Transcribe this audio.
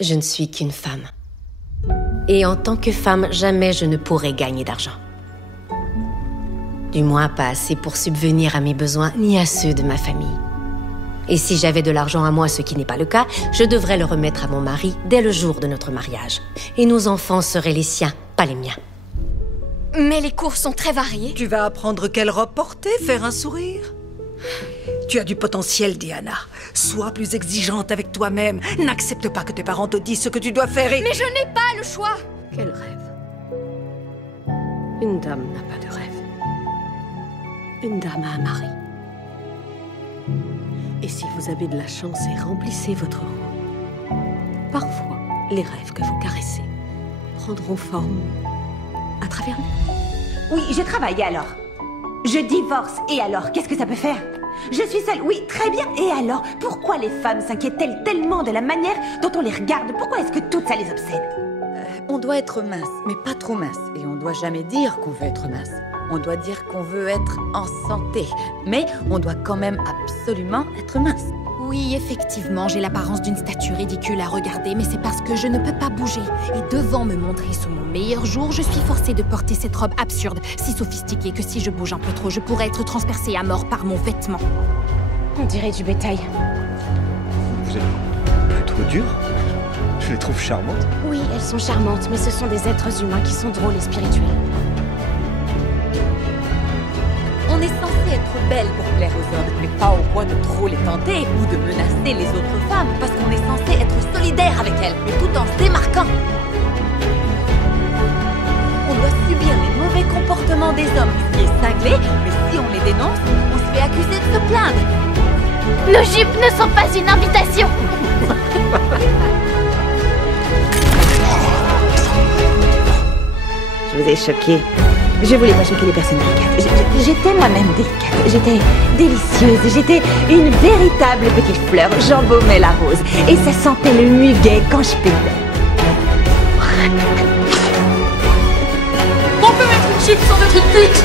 Je ne suis qu'une femme. Et en tant que femme, jamais je ne pourrai gagner d'argent. Du moins pas assez pour subvenir à mes besoins ni à ceux de ma famille. Et si j'avais de l'argent à moi, ce qui n'est pas le cas, je devrais le remettre à mon mari dès le jour de notre mariage. Et nos enfants seraient les siens, pas les miens. Mais les cours sont très variés. Tu vas apprendre quelle robe porter, faire un sourire. Tu as du potentiel, Diana. Sois plus exigeante avec toi-même. N'accepte pas que tes parents te disent ce que tu dois faire et... Mais je n'ai pas le choix. Quel rêve. Une dame n'a pas de rêve. Une dame a un mari. Et si vous avez de la chance et remplissez votre rôle, parfois, les rêves que vous caressez prendront forme à travers nous. Oui, je travaille, et alors? Je divorce, et alors? Qu'est-ce que ça peut faire? Je suis seule, oui, très bien, et alors? Pourquoi les femmes s'inquiètent-elles tellement de la manière dont on les regarde? Pourquoi est-ce que tout ça les obsède? On doit être mince, mais pas trop mince. Et on doit jamais dire qu'on veut être mince. On doit dire qu'on veut être en santé. Mais on doit quand même absolument être mince. Oui, effectivement, j'ai l'apparence d'une statue ridicule à regarder, mais c'est parce que je ne peux pas bouger. Et devant me montrer sous mon meilleur jour, je suis forcée de porter cette robe absurde, si sophistiquée que si je bouge un peu trop, je pourrais être transpercée à mort par mon vêtement. On dirait du bétail. Vous êtes plutôt dur. Je les trouve charmantes. Oui, elles sont charmantes, mais ce sont des êtres humains qui sont drôles et spirituels. On est censé être belle pour plaire aux hommes, mais pas au point de trop les tenter ou de menacer les autres femmes, parce qu'on est censé être solidaire avec elles, mais tout en se démarquant. On doit subir les mauvais comportements des hommes, ce qui est cinglé, mais si on les dénonce, on se fait accuser de se plaindre. Nos jupes ne sont pas une invitation. Je vous ai choqué. Je voulais pas choquer les personnes délicates. J'étais moi-même délicate. J'étais délicieuse. J'étais une véritable petite fleur. J'embaumais la rose. Et ça sentait le muguet quand je pétais. On peut mettre une jupe sans être une pute.